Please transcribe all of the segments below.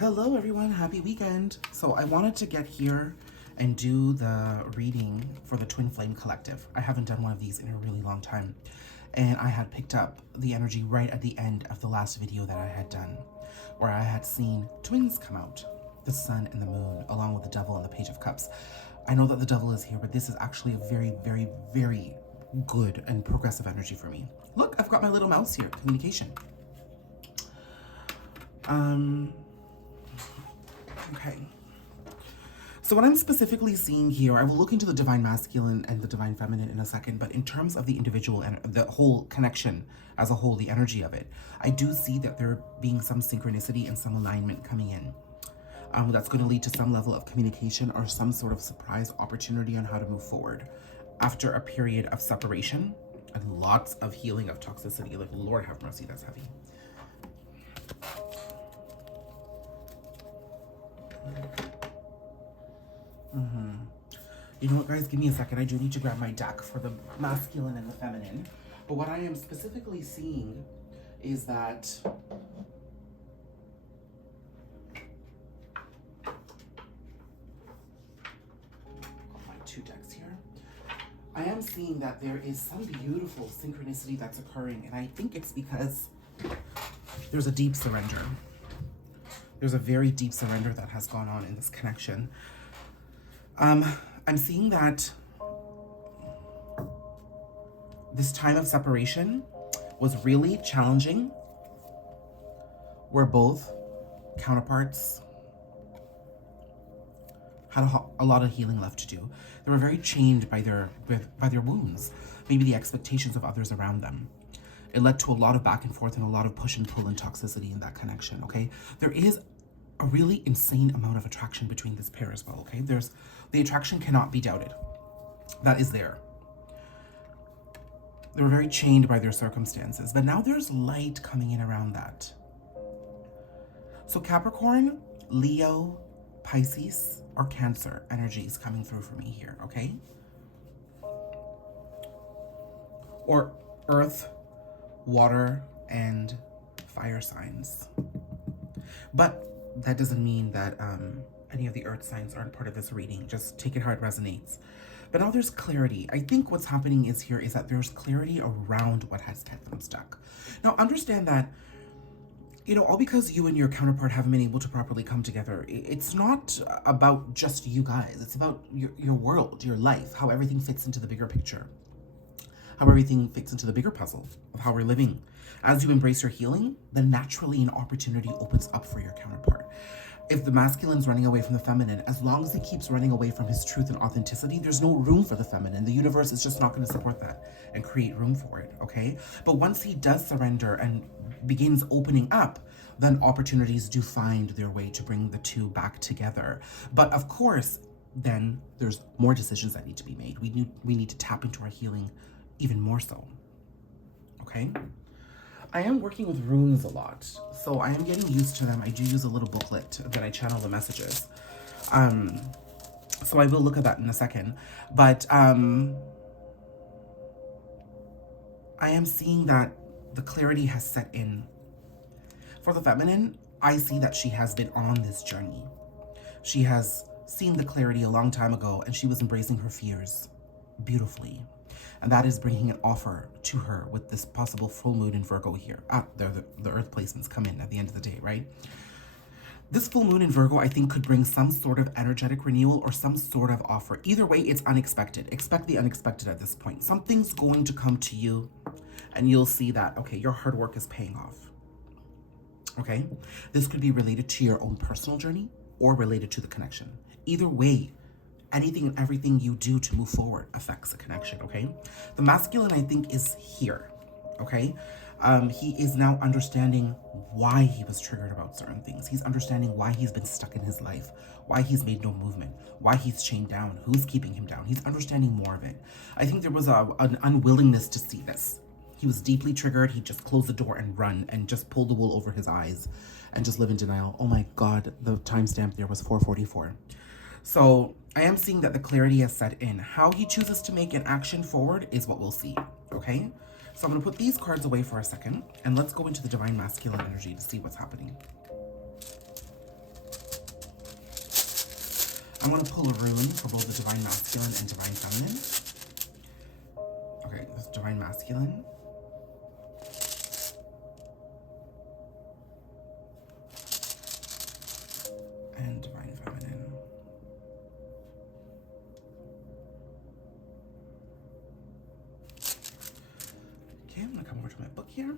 Hello everyone, happy weekend. So I wanted to get here and do the reading for the Twin Flame Collective. I haven't done one of these in a really long time. And I had picked up the energy right at the end of the last video that I had done, where I had seen twins come out, the sun and the moon, along with the devil and the Page of Cups. I know that the devil is here, but this is actually a very, very, very good and progressive energy for me. Look, I've got my little mouse here, communication. Okay. So what I'm specifically seeing here, I will look into the divine masculine and the divine feminine in a second, but in terms of the individual and the whole connection as a whole, the energy of it, I do see that there being some synchronicity and some alignment coming in. That's going to lead to some level of communication or some sort of surprise opportunity on how to move forward after a period of separation and lots of healing of toxicity. Like, Lord have mercy, that's heavy. You know what, guys? Give me a second. I do need to grab my deck for the masculine and the feminine. But what I am specifically seeing is that my two decks here. I am seeing that there is some beautiful synchronicity that's occurring, and I think it's because there's a deep surrender. There's a very deep surrender that has gone on in this connection. I'm seeing that this time of separation was really challenging, where both counterparts had a lot of healing left to do. They were very chained by their wounds, maybe the expectations of others around them. It led to a lot of back and forth and a lot of push and pull and toxicity in that connection, okay? There is a really insane amount of attraction between this pair as well, okay? The attraction cannot be doubted. That is there. They were very chained by their circumstances, but now there's light coming in around that. So Capricorn, Leo, Pisces, or Cancer energy is coming through for me here, okay? Or Earth, water, and fire signs. But that doesn't mean that any of the earth signs aren't part of this reading. Just take it how it resonates. But now there's clarity. I think what's happening is that there's clarity around what has kept them stuck. Now understand that, you know, all because you and your counterpart haven't been able to properly come together, it's not about just you guys. It's about your world, your life, how everything fits into the bigger picture, how everything fits into the bigger puzzle of how we're living. As you embrace your healing, then naturally an opportunity opens up for your counterpart. If the masculine's running away from the feminine, as long as he keeps running away from his truth and authenticity, there's no room for the feminine. The universe is just not going to support that and create room for it, okay? But once he does surrender and begins opening up, then opportunities do find their way to bring the two back together. But of course, then there's more decisions that need to be made. We need to tap into our healing even more so, okay? I am working with runes a lot, so I am getting used to them. I do use a little booklet that I channel the messages. So I will look at that in a second. But I am seeing that the clarity has set in. For the feminine, I see that she has been on this journey. She has seen the clarity a long time ago, and she was embracing her fears beautifully. And that is bringing an offer to her with this possible full moon in Virgo here. The earth placements come in at the end of the day, right? This full moon in Virgo, I think, could bring some sort of energetic renewal or some sort of offer. Either way, it's unexpected. Expect the unexpected at this point. Something's going to come to you and you'll see that, okay, your hard work is paying off. Okay? This could be related to your own personal journey or related to the connection. Either way, anything and everything you do to move forward affects the connection, okay? The masculine, I think, is here, okay? He is now understanding why he was triggered about certain things. He's understanding why he's been stuck in his life, why he's made no movement, why he's chained down, who's keeping him down. He's understanding more of it. I think there was an unwillingness to see this. He was deeply triggered. He just closed the door and run and just pulled the wool over his eyes and just live in denial. Oh my God, the timestamp there was 4:44. So I am seeing that the clarity has set in. How he chooses to make an action forward is what we'll see, okay? So I'm going to put these cards away for a second, and let's go into the divine masculine energy to see what's happening. I want to pull a rune for both the divine masculine and divine feminine. Okay, this divine masculine. And divine feminine. Okay, I'm gonna come over to my book here.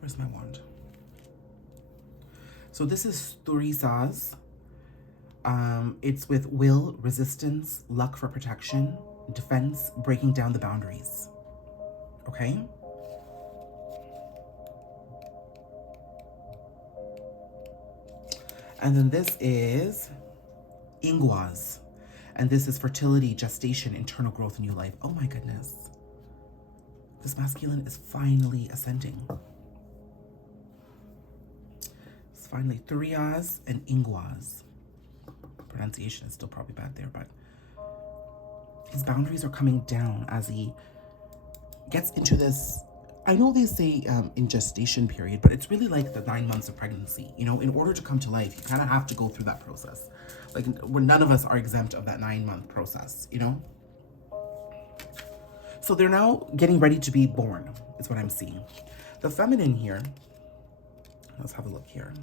Where's my wand? So this is Thurisaz. It's with will, resistance, luck for protection, defense, breaking down the boundaries. Okay? And then this is Ingwaz. And this is fertility, gestation, internal growth, new life. Oh my goodness. This masculine is finally ascending. It's finally Thuriaz and Ingwaz. Pronunciation is still probably bad there, but his boundaries are coming down as he gets into this. I know they say in gestation period, but it's really like the 9 months of pregnancy. You know, in order to come to life, you kind of have to go through that process. Like, none of us are exempt of that 9-month process, you know? So they're now getting ready to be born, is what I'm seeing. The feminine here, let's have a look here.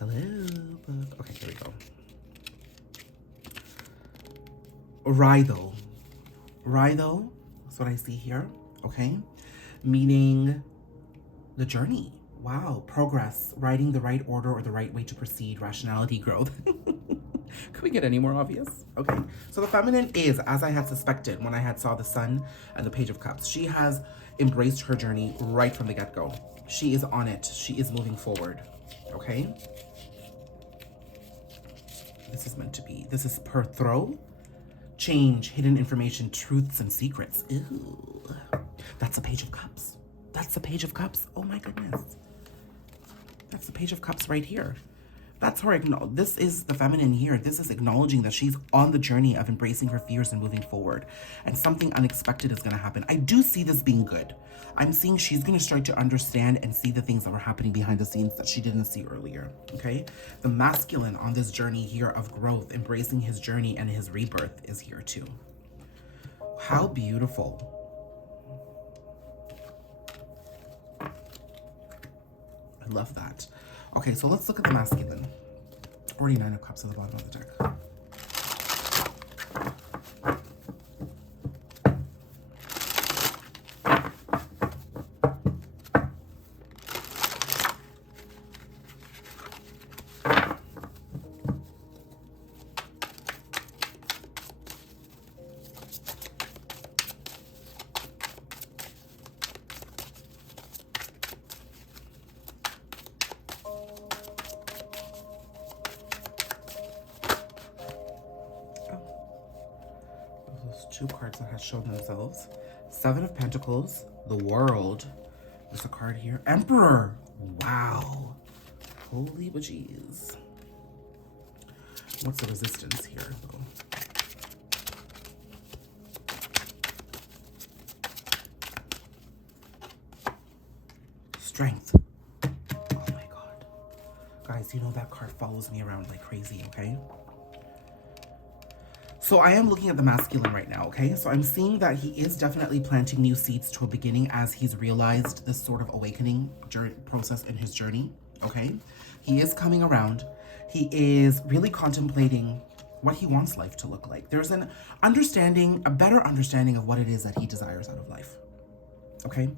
Hello, book. Okay, here we go. Raido. Raido, that's what I see here, okay? Meaning the journey. Wow, progress, riding the right order or the right way to proceed, rationality, growth. Could we get any more obvious? Okay, so the feminine is, as I had suspected when I had saw the Sun and the Page of Cups, she has embraced her journey right from the get-go. She is on it. She is moving forward, okay? This is meant to be. This is per throw. Change, hidden information, truths, and secrets. Ew. That's a Page of Cups. That's the Page of Cups. Oh my goodness. That's the Page of Cups right here. That's her. This is the feminine here. This is acknowledging that she's on the journey of embracing her fears and moving forward. And something unexpected is going to happen. I do see this being good. I'm seeing she's going to start to understand and see the things that were happening behind the scenes that she didn't see earlier. Okay? The masculine on this journey here of growth, embracing his journey and his rebirth is here too. How beautiful. I love that. Okay, so let's look at the masculine. Already 9 of Cups at the bottom of the deck. Two cards that have shown themselves. 7 of Pentacles, the World. There's a card here. Emperor. Wow. Holy bejeez. What's the resistance here, though? Strength. Oh my God. Guys, you know that card follows me around like crazy, okay? So I am looking at the masculine right now, okay? So I'm seeing that he is definitely planting new seeds to a beginning as he's realized this sort of awakening process in his journey, okay? He is coming around. He is really contemplating what he wants life to look like. There's an understanding, a better understanding of what it is that he desires out of life, okay?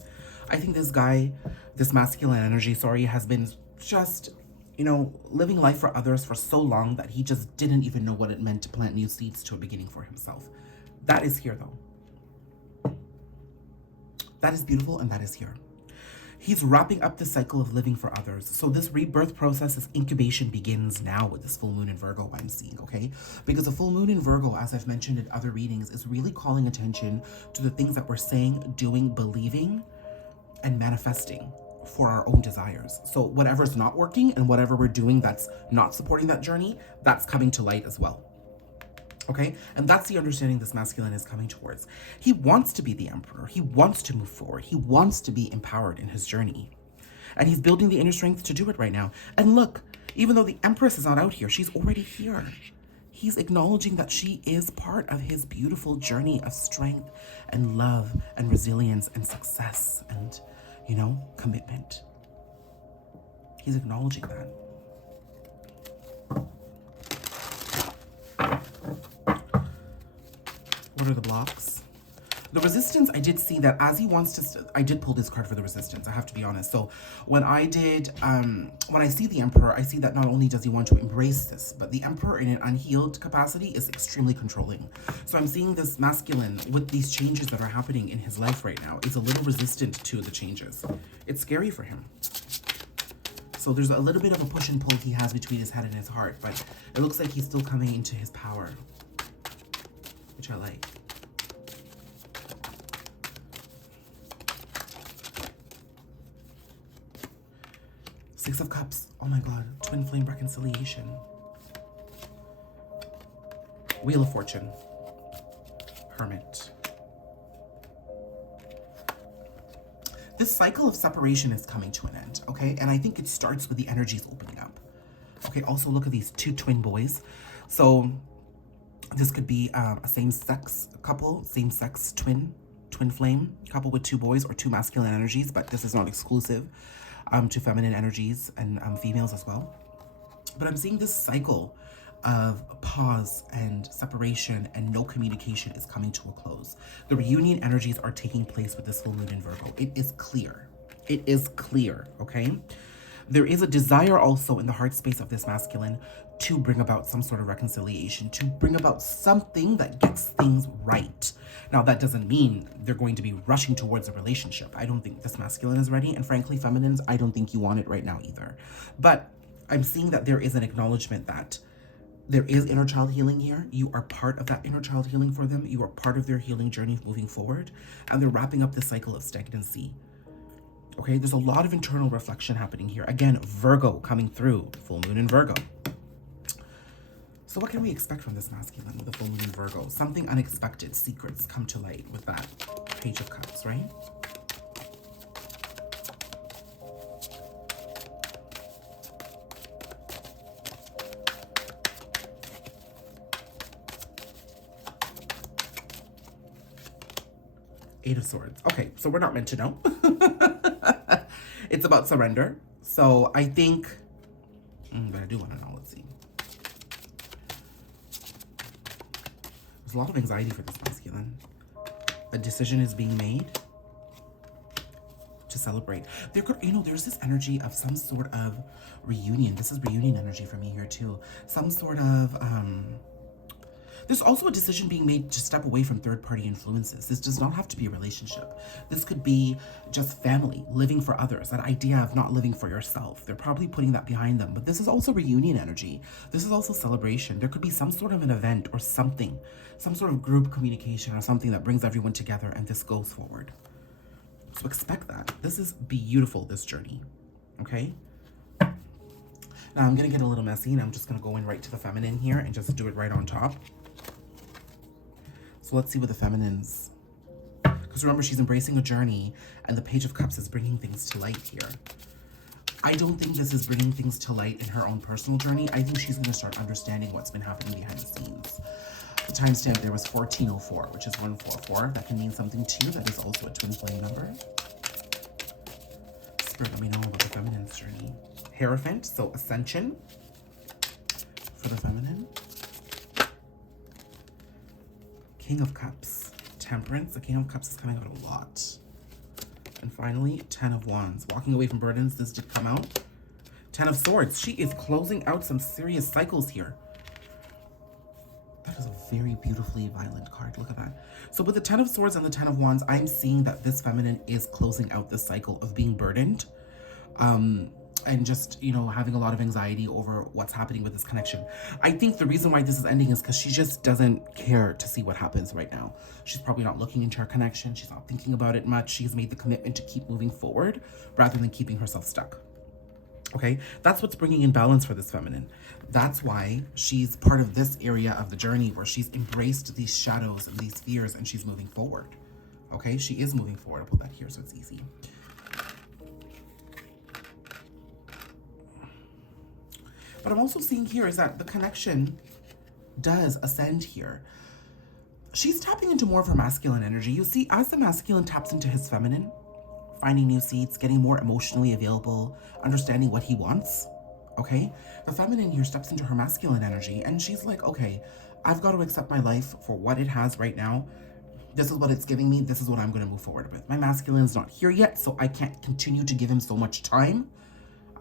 I think this guy, this masculine energy, has been just, you know, living life for others for so long that he just didn't even know what it meant to plant new seeds to a beginning for himself. That is here, though. That is beautiful, and that is here. He's wrapping up the cycle of living for others. So this rebirth process, this incubation begins now with this full moon in Virgo, I'm seeing, okay? Because the full moon in Virgo, as I've mentioned in other readings, is really calling attention to the things that we're saying, doing, believing, and manifesting. for our own desires. So whatever's not working and whatever we're doing that's not supporting that journey, that's coming to light as well. Okay, and that's the understanding this masculine is coming towards. He wants to be the emperor. He wants to move forward. He wants to be empowered in his journey. And he's building the inner strength to do it right now. And look, even though the empress is not out here, she's already here. He's acknowledging that she is part of his beautiful journey of strength and love and resilience and success and, you know, commitment. He's acknowledging that. What are the blocks? The resistance, I did see that as he wants to, I did pull this card for the resistance, I have to be honest. So when I did, when I see the emperor, I see that not only does he want to embrace this, but the emperor in an unhealed capacity is extremely controlling. So I'm seeing this masculine with these changes that are happening in his life right now is a little resistant to the changes. It's scary for him. So there's a little bit of a push and pull he has between his head and his heart, but it looks like he's still coming into his power, which I like. Six of Cups. Oh my God. Twin flame reconciliation. Wheel of Fortune. Hermit. This cycle of separation is coming to an end, okay? And I think it starts with the energies opening up. Okay, also look at these two twin boys. So this could be a same-sex couple, same-sex twin flame couple with two boys or two masculine energies, but this is not exclusive to feminine energies and females as well. But I'm seeing this cycle of pause and separation and no communication is coming to a close. The reunion energies are taking place with this full moon in Virgo. It is clear. It is clear, okay? There is a desire also in the heart space of this masculine to bring about some sort of reconciliation, to bring about something that gets things right. Now, that doesn't mean they're going to be rushing towards a relationship. I don't think this masculine is ready. And frankly, feminines, I don't think you want it right now either. But I'm seeing that there is an acknowledgement that there is inner child healing here. You are part of that inner child healing for them. You are part of their healing journey moving forward. And they're wrapping up the cycle of stagnancy. Okay, there's a lot of internal reflection happening here. Again, Virgo coming through, full moon in Virgo. So what can we expect from this masculine with the full moon in Virgo? Something unexpected, secrets come to light with that Page of Cups, right? Eight of Swords. Okay, so we're not meant to know. It's about surrender. So I think, but I do want to know, let's see. There's a lot of anxiety for this masculine. A decision is being made to celebrate. There could, you know, there's this energy of some sort of reunion. This is reunion energy for me here too. Some sort of, there's also a decision being made to step away from third-party influences. This does not have to be a relationship. This could be just family, living for others, that idea of not living for yourself. They're probably putting that behind them, but this is also reunion energy. This is also celebration. There could be some sort of an event or something, some sort of group communication or something that brings everyone together and this goes forward. So expect that. This is beautiful, this journey, okay? Now I'm gonna get a little messy and I'm just gonna go in right to the feminine here and just do it right on top. So let's see what the feminines, because remember, she's embracing a journey and the Page of Cups is bringing things to light here. I don't think this is bringing things to light in her own personal journey. I think she's going to start understanding what's been happening behind the scenes. The timestamp there was 1404, which is 144. That can mean something to you. That is also a twin flame number. Spirit, let me know about the feminine's journey. Hierophant, so ascension for the feminine. King of Cups, Temperance. The King of Cups is coming out a lot. And finally, Ten of Wands. Walking away from burdens, this did come out. Ten of Swords. She is closing out some serious cycles here. That is a very beautifully violent card. Look at that. So with the Ten of Swords and the Ten of Wands, I'm seeing that this feminine is closing out this cycle of being burdened. and just, you know, having a lot of anxiety over what's happening with this connection. I think the reason why this is ending is because she just doesn't care to see what happens right now. She's probably not looking into her connection. She's not thinking about it much. She's made the commitment to keep moving forward rather than keeping herself stuck. Okay, that's what's bringing in balance for this feminine. That's why she's part of this area of the journey where she's embraced these shadows and these fears and she's moving forward. Okay, she is moving forward. I'll put that here so it's easy. But I'm also seeing here is that the connection does ascend here. She's tapping into more of her masculine energy. You see, as the masculine taps into his feminine, finding new seats, getting more emotionally available, understanding what he wants, okay? The feminine here steps into her masculine energy and she's like, okay, I've got to accept my life for what it has right now. This is what it's giving me. This is what I'm going to move forward with. My masculine's not here yet, so I can't continue to give him so much time.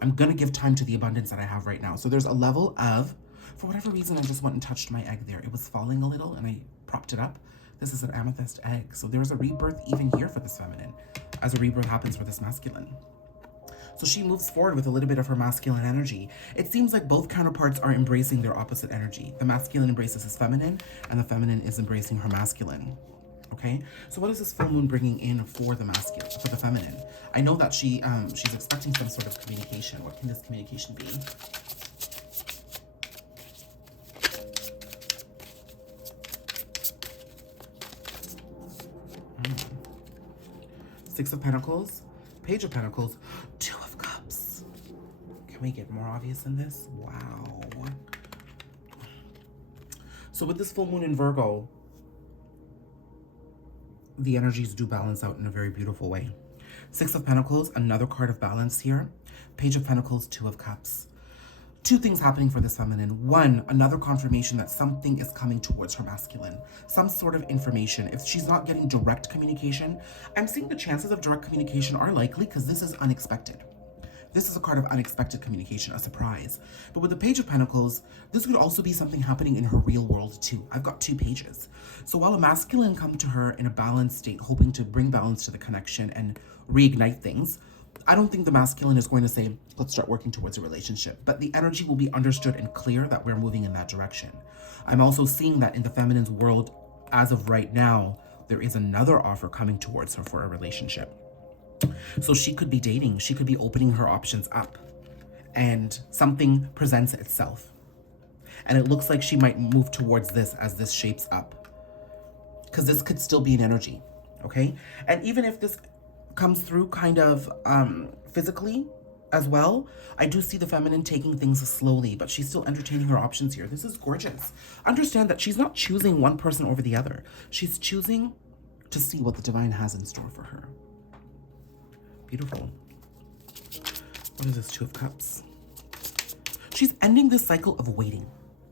I'm going to give time to the abundance that I have right now. So there's a level of, for whatever reason, I just went and touched my egg there. It was falling a little and I propped it up. This is an amethyst egg. So there's a rebirth even here for this feminine, as a rebirth happens for this masculine. So she moves forward with a little bit of her masculine energy. It seems like both counterparts are embracing their opposite energy. The masculine embraces his feminine and the feminine is embracing her masculine. Okay, so what is this full moon bringing in for the masculine, for the feminine? I know that she's expecting some sort of communication. What can this communication be? Six of Pentacles, Page of Pentacles, Two of Cups. Can we get more obvious than this? Wow. So with this full moon in Virgo, the energies do balance out in a very beautiful way. Six of Pentacles, another card of balance here. Page of Pentacles, Two of Cups. Two things happening for this feminine. One, another confirmation that something is coming towards her masculine. Some sort of information. If she's not getting direct communication, I'm seeing the chances of direct communication are likely because this is unexpected. This is a card of unexpected communication, a surprise. But with the Page of Pentacles, this could also be something happening in her real world too. I've got two pages. So while a masculine come to her in a balanced state, hoping to bring balance to the connection and reignite things, I don't think the masculine is going to say, let's start working towards a relationship. But the energy will be understood and clear that we're moving in that direction. I'm also seeing that in the feminine's world, as of right now, there is another offer coming towards her for a relationship. So she could be dating, she could be opening her options up, and something presents itself. And it looks like she might move towards this as this shapes up, because this could still be an energy, okay? And even if this comes through kind of physically as well, I do see the feminine taking things slowly, but she's still entertaining her options here. This is gorgeous. Understand that she's not choosing one person over the other. She's choosing to see what the divine has in store for her. Beautiful. What is this? Two of Cups. She's ending this cycle of waiting.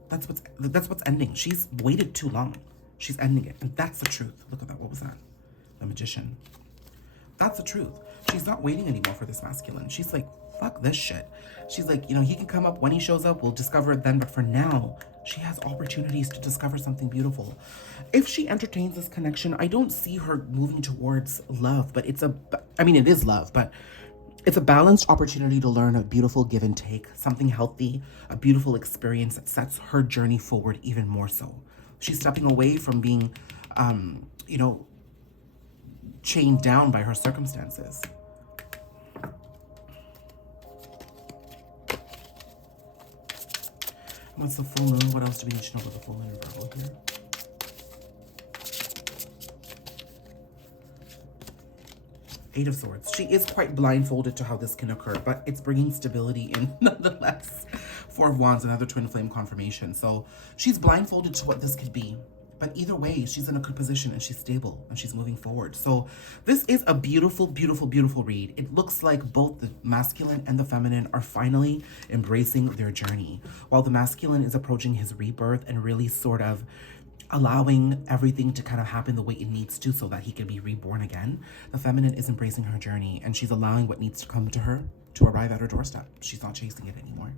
That's what's ending. She's waited too long. She's ending it. And that's the truth. Look at that. What was that? The Magician. That's the truth. She's not waiting anymore for this masculine. She's like, fuck this shit. She's like, you know, he can come up when he shows up. We'll discover it then. But for now, she has opportunities to discover something beautiful. If she entertains this connection, I don't see her moving towards love, but it is love, but it's a balanced opportunity to learn a beautiful give and take, something healthy, a beautiful experience that sets her journey forward even more so. She's stepping away from being, chained down by her circumstances. What's the full moon? What else do we need to know about the full moon in Virgo here? Eight of Swords. She is quite blindfolded to how this can occur, but it's bringing stability in nonetheless. Four of Wands, another twin flame confirmation. So she's blindfolded to what this could be. But either way, she's in a good position and she's stable and she's moving forward. So this is a beautiful, beautiful, beautiful read. It looks like both the masculine and the feminine are finally embracing their journey. While the masculine is approaching his rebirth and really sort of allowing everything to kind of happen the way it needs to so that he can be reborn again, the feminine is embracing her journey and she's allowing what needs to come to her to arrive at her doorstep. She's not chasing it anymore.